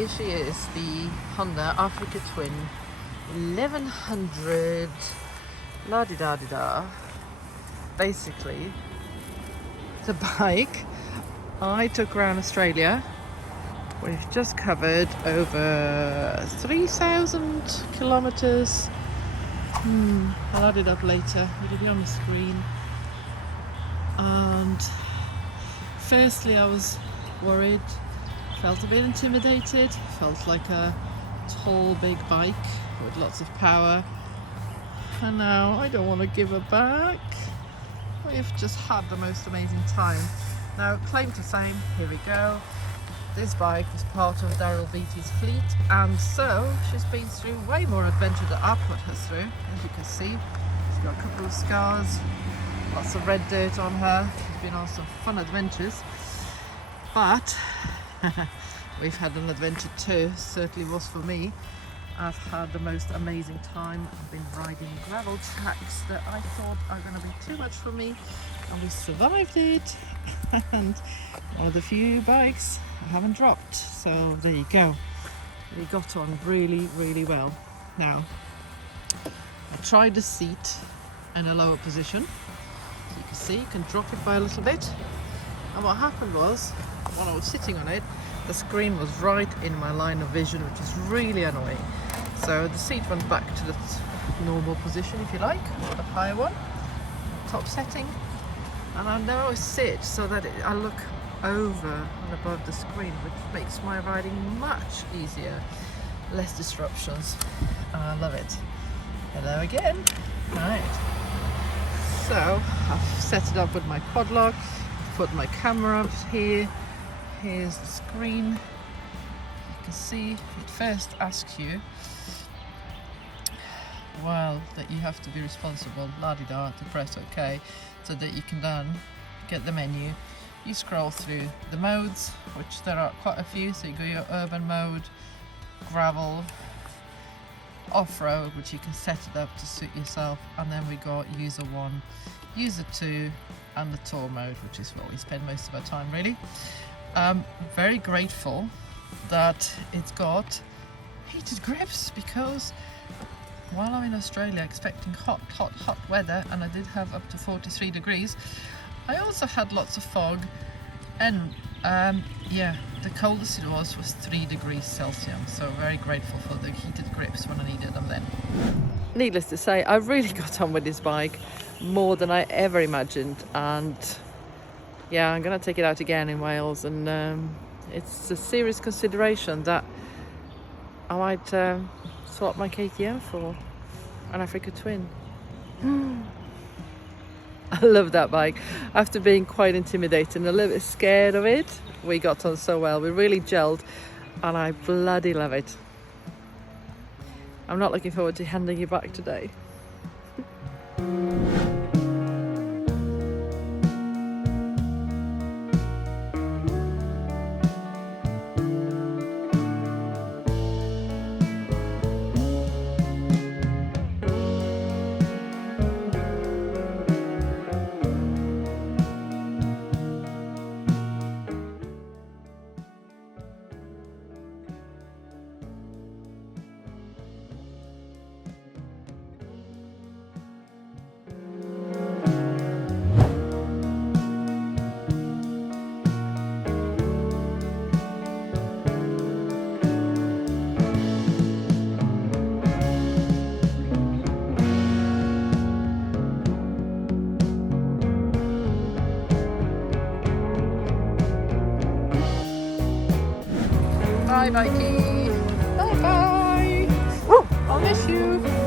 here she is, the Honda Africa Twin 1100 la di da di da. Basically, the bike I took around Australia. We've just covered over 3,000 kilometers. I'll add it up later, it'll be on the screen. And firstly I was worried, felt a bit intimidated, felt like a tall big bike with lots of power, and now I don't want to give her back. We've just had the most amazing time. Now, claim to fame, here we go. This bike was part of Daryl Beattie's fleet, and so she's been through way more adventure than I put her through. As you can see, she's got a couple of scars, lots of red dirt on her. She's been on some fun adventures, but we've had an adventure too, certainly was for me. I've had the most amazing time. I've been riding gravel tracks that I thought are going to be too much for me, and we survived it. And one of the few bikes I haven't dropped, so there you go. We got on really, really well. Now, I tried the seat in a lower position. So you can see, you can drop it by a little bit. And what happened was, while I was sitting on it, the screen was right in my line of vision, which is really annoying. So the seat went back to the normal position, if you like, or the higher one, top setting. And I now sit so that I look over and above the screen, which makes my riding much easier, less disruptions, and I love it. Hello again. Right, so I've set it up with my podlock, put my camera up here, here's the screen. You can see it first asks you, well, that you have to be responsible, la-di-da, to press OK, so that you can then get the menu. You scroll through the modes, which there are quite a few, so you go your urban mode, gravel, off-road, which you can set it up to suit yourself, and then we got user 1, user 2, and the tour mode, which is what we spend most of our time really. Very grateful that it's got heated grips, because while I'm in Australia expecting hot weather, and I did have up to 43 degrees, I also had lots of fog, and yeah, the coldest it was 3 degrees Celsius, so very grateful for the heated grips when I needed them then. Needless to say, I really got on with this bike more than I ever imagined, and yeah, I'm going to take it out again in Wales, and it's a serious consideration that I might swap my KTM for an Africa Twin. I love that bike. After being quite intimidated and a little bit scared of it, we got on so well. We really gelled, and I bloody love it. I'm not looking forward to handing you back today. Bye, Mikey. Bye bye. Woo, I'll miss you.